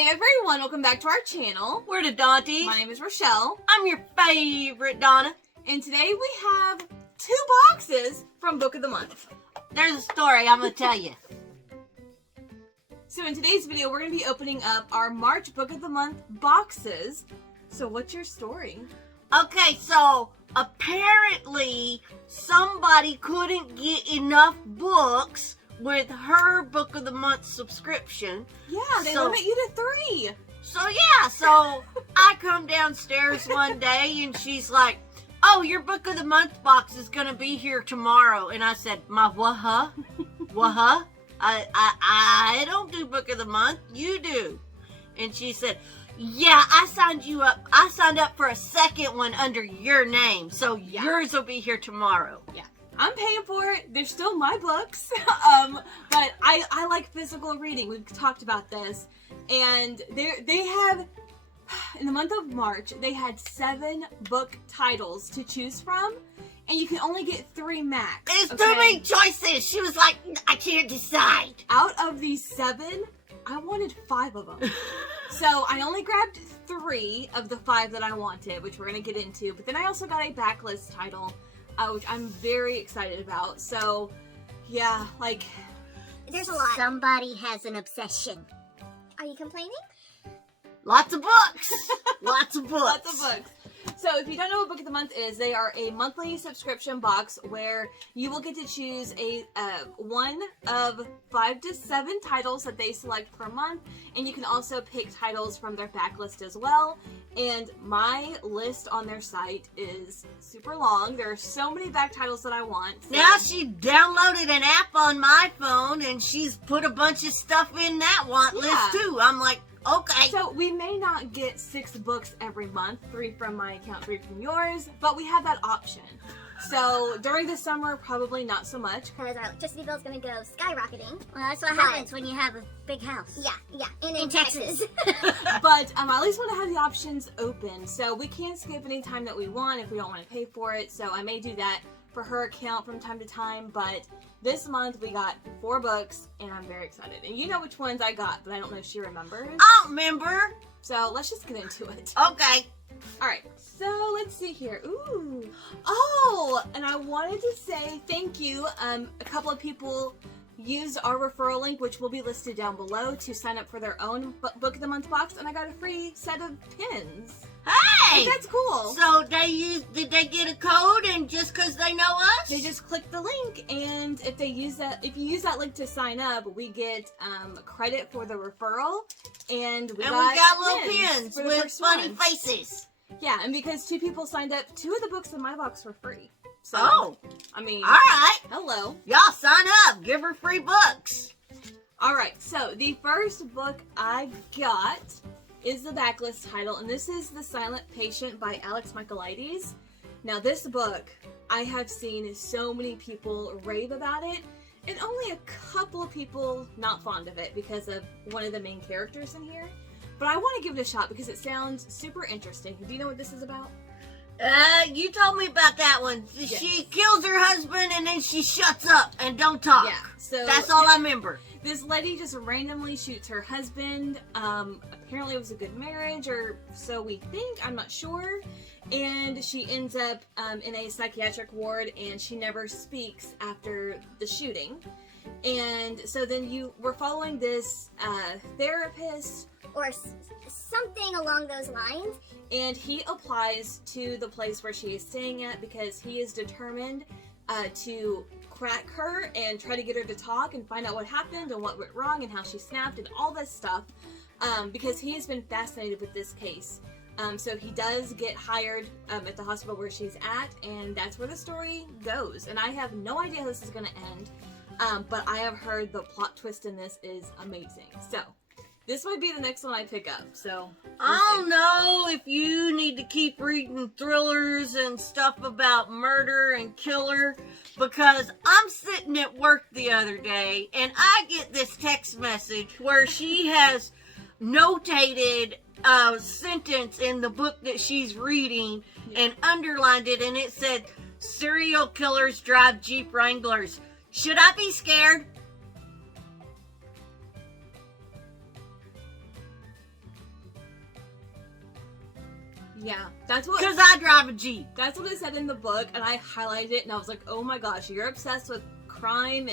Hey everyone, welcome back to our channel. We're the Dawnties. My name is Rochelle. I'm your favorite Donna. And today we have 2 boxes from Book of the Month. There's a story I'm going to tell you. So in today's video, we're going to be opening up our March Book of the Month boxes. So what's your story? Okay, so apparently somebody couldn't get enough books with her Book of the Month subscription. Yeah, they limit you to 3. So I come downstairs one day and she's like, "Oh, your Book of the Month box is going to be here tomorrow." And I said, "My what, huh? What, huh? I don't do Book of the Month. You do." And she said, "Yeah, I signed you up. I signed up for a second one under your name. So yours will be here tomorrow." Yeah. I'm paying for it. They're still my books. But I like physical reading. We've talked about this. And they have, in the month of March, they had 7 book titles to choose from. And you can only get 3 max. It's too many choices. She was like, "I can't decide." Out of these 7, I wanted 5 of them. So I only grabbed 3 of the 5 that I wanted, which we're going to get into. But then I also got a backlist title, which I'm very excited about. So, yeah, like... There's a lot. Somebody has an obsession. Are you complaining? Lots of books. Lots of books. Lots of books. So if you don't know what Book of the Month is, they are a monthly subscription box where you will get to choose a one of 5 to 7 titles that they select per month, and you can also pick titles from their backlist as well. And my list on their site is super long. There are so many back titles that I want. So. Now she downloaded an app on my phone and she's put a bunch of stuff in that want list too. I'm like, okay. So we may not get 6 books every month, 3 from my account, 3 from yours, but we have that option. So during the summer, probably not so much. Because our electricity bill is going to go skyrocketing. Well, that's what happens when you have a big house. Yeah. In Texas. But I at least want to have the options open. So we can skip any time that we want if we don't want to pay for it. So I may do that for her account from time to time. But this month we got 4 books and I'm very excited. And you know which ones I got, but I don't know if she remembers. I don't remember. So let's just get into it. Okay. Alright, so let's see here. Ooh. Oh, and I wanted to say thank you. A couple of people used our referral link, which will be listed down below, to sign up for their own Book of the Month box, and I got a free set of pins. Hey! That's cool. So did they get a code, and just because they know us? They just click the link, and if you use that link to sign up, we get credit for the referral, and we got little pins with funny faces. Yeah, and because 2 people signed up, 2 of the books in my box were free. So, I mean, all right. Hello. Y'all sign up. Give her free books. All right, so the first book I got is the backlist title, and this is The Silent Patient by Alex Michaelides. Now, this book, I have seen so many people rave about it, and only a couple of people not fond of it because of one of the main characters in here. But I want to give it a shot because it sounds super interesting. Do you know what this is about? You told me about that one. Yes. She kills her husband and then she shuts up and don't talk. Yeah, so that's all I remember. This lady just randomly shoots her husband. Apparently it was a good marriage, or so we think. I'm not sure. And she ends up in a psychiatric ward, and she never speaks after the shooting. And so then we're following this therapist or something along those lines. And he applies to the place where she is staying at because he is determined to crack her and try to get her to talk and find out what happened and what went wrong and how she snapped and all this stuff, because he has been fascinated with this case. So he does get hired at the hospital where she's at, and that's where the story goes. And I have no idea how this is going to end, but I have heard the plot twist in this is amazing. So this might be the next one I pick up. So I don't know if you need to keep reading thrillers and stuff about murder and killer, because I'm sitting at work the other day and I get this text message where she has notated a sentence in the book that she's reading and underlined it, and it said, "Serial killers drive Jeep Wranglers." Should I be scared? Yeah, that's what. Because I drive a Jeep. That's what it said in the book, and I highlighted it, and I was like, oh my gosh, you're obsessed with crime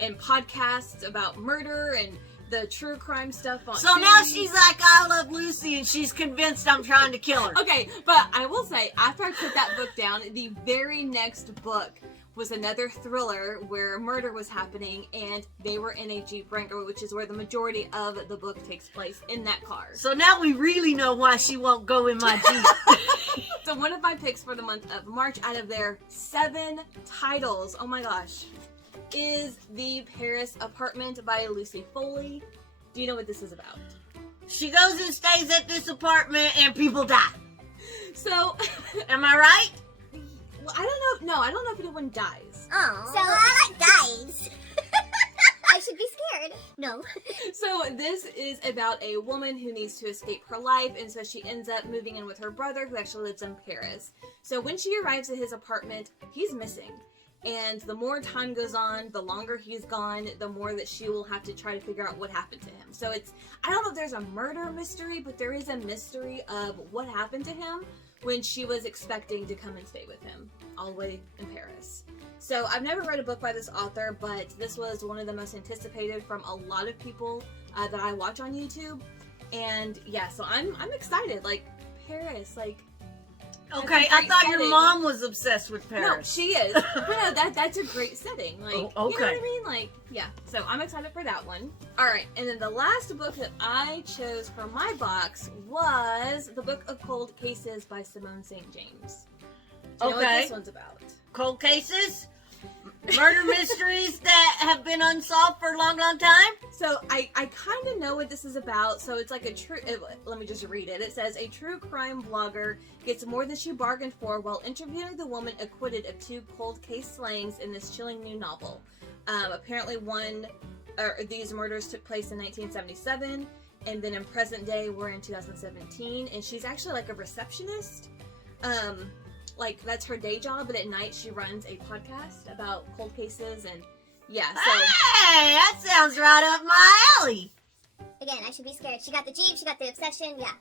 and podcasts about murder and the true crime stuff on So now she's like, I love Lucy, and she's convinced I'm trying to kill her. Okay, but I will say, after I put that book down, the very next book was another thriller where murder was happening, and they were in a Jeep Wrangler, which is where the majority of the book takes place, in that car. So now we really know why she won't go in my Jeep. So one of my picks for the month of March, out of their 7 titles, oh my gosh, is The Paris Apartment by Lucy Foley. Do you know what this is about? She goes and stays at this apartment and people die. So, am I right? Well, I don't know. No, I don't know if anyone dies. Oh. So I like guys. I should be scared. No. So this is about a woman who needs to escape her life, and so she ends up moving in with her brother, who actually lives in Paris. So when she arrives at his apartment, he's missing. And the more time goes on, the longer he's gone, the more that she will have to try to figure out what happened to him. So it's, I don't know if there's a murder mystery, but there is a mystery of what happened to him when she was expecting to come and stay with him, all the way in Paris. So I've never read a book by this author, but this was one of the most anticipated from a lot of people that I watch on YouTube. And yeah, so I'm excited. Like, Paris, like... Okay, I thought your mom was obsessed with Paris. No, she is. But no, that's a great setting. Like, oh, okay. You know what I mean? Like, yeah. So I'm excited for that one. All right, and then the last book that I chose for my box was the Book of Cold Cases by Simone St. James. Do you know what this one's about? Cold cases? Murder mysteries that have been unsolved for a long, long time? So I kind of know what this is about. So it's like a true, let me just read it. It says, a true crime blogger gets more than she bargained for while interviewing the woman acquitted of 2 cold case slayings in this chilling new novel. Apparently these murders took place in 1977, and then in present day we're in 2017, and she's actually like a receptionist. Like, that's her day job, but at night she runs a podcast about cold cases, and yeah, so... Hey, that sounds right up my alley! Again, I should be scared. She got the Jeep, she got the obsession, yeah.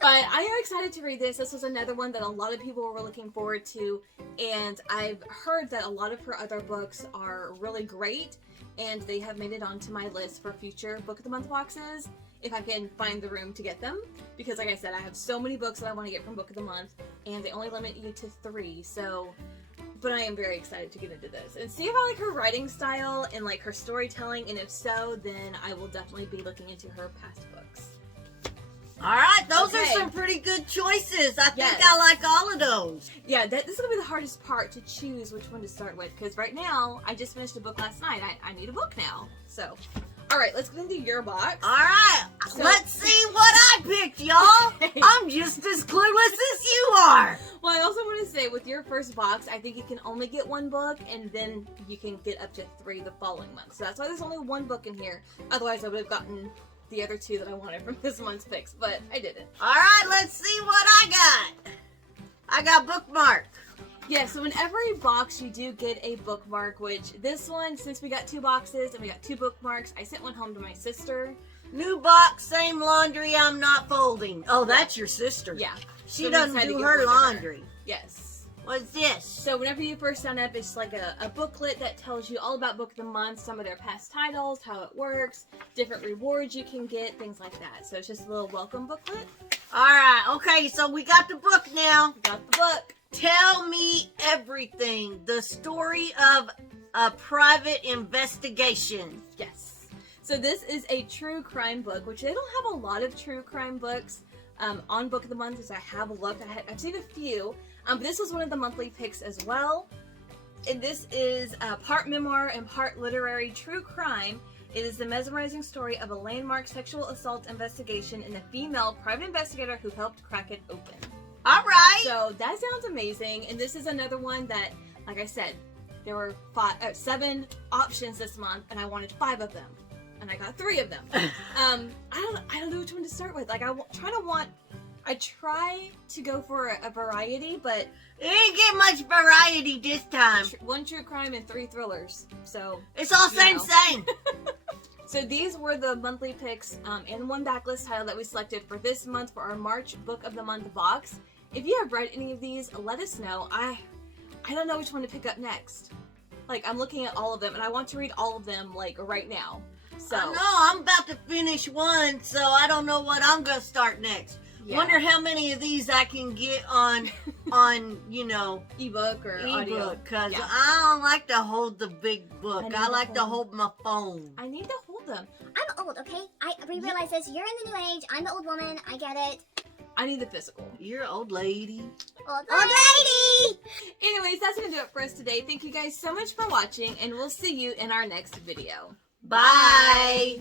But I am excited to read this. This was another one that a lot of people were looking forward to, and I've heard that a lot of her other books are really great, and they have made it onto my list for future Book of the Month boxes, if I can find the room to get them. Because like I said, I have so many books that I want to get from Book of the Month, and they only limit you to 3, so... But I am very excited to get into this and see if I like her writing style and like her storytelling, and if so, then I will definitely be looking into her past books. Alright, those are some pretty good choices. I think I like all of those. Yeah, this is going to be the hardest part, to choose which one to start with, because right now, I just finished a book last night. I need a book now, so... Alright, let's get into your box. Alright, let's see what I picked, y'all. I'm just as clueless as you are. Well, I also want to say, with your first box, I think you can only get 1 book, and then you can get up to 3 the following month. So that's why there's only 1 book in here. Otherwise, I would have gotten the other 2 that I wanted from this month's picks, but I didn't. Alright, let's see what I got. I got bookmark. Yeah, so in every box you do get a bookmark, which this one, since we got 2 boxes and we got 2 bookmarks, I sent one home to my sister. New box, same laundry, I'm not folding. Oh, that's your sister. Yeah. She So doesn't do her laundry. Yes. What's this? So whenever you first sign up, it's like a booklet that tells you all about Book of the Month, some of their past titles, how it works, different rewards you can get, things like that. So it's just a little welcome booklet. Alright, okay, so we got the book now. Got the book. Tell me everything. The story of a private investigation. Yes. So this is a true crime book, which they don't have a lot of true crime books on Book of the Month, as I have looked. I've seen a few, but this was one of the monthly picks as well. And this is part memoir and part literary true crime. It is the mesmerizing story of a landmark sexual assault investigation and the female private investigator who helped crack it open. All right. So that sounds amazing. And this is another one that, like I said, there were 7 options this month, and I wanted 5 of them, and I got 3 of them. I don't know which one to start with. Like, I try to go for a variety, but it ain't get much variety this time. 1 true crime and 3 thrillers. So it's all same. So these were the monthly picks and one backlist title that we selected for this month for our March Book of the Month box. If you have read any of these, let us know. I don't know which one to pick up next. Like, I'm looking at all of them, and I want to read all of them, like, right now. So I know, I'm about to finish one, so I don't know what I'm going to start next. Yeah. Wonder how many of these I can get on, you know, ebook or audio. Because Yeah. I don't like to hold the big book. I like to hold my phone. I need to hold them. I'm old, okay? We realize this. You're in the new age. I'm the old woman. I get it. I need the physical. You're an old lady. Old lady! Anyways, that's going to do it for us today. Thank you guys so much for watching, and we'll see you in our next video. Bye.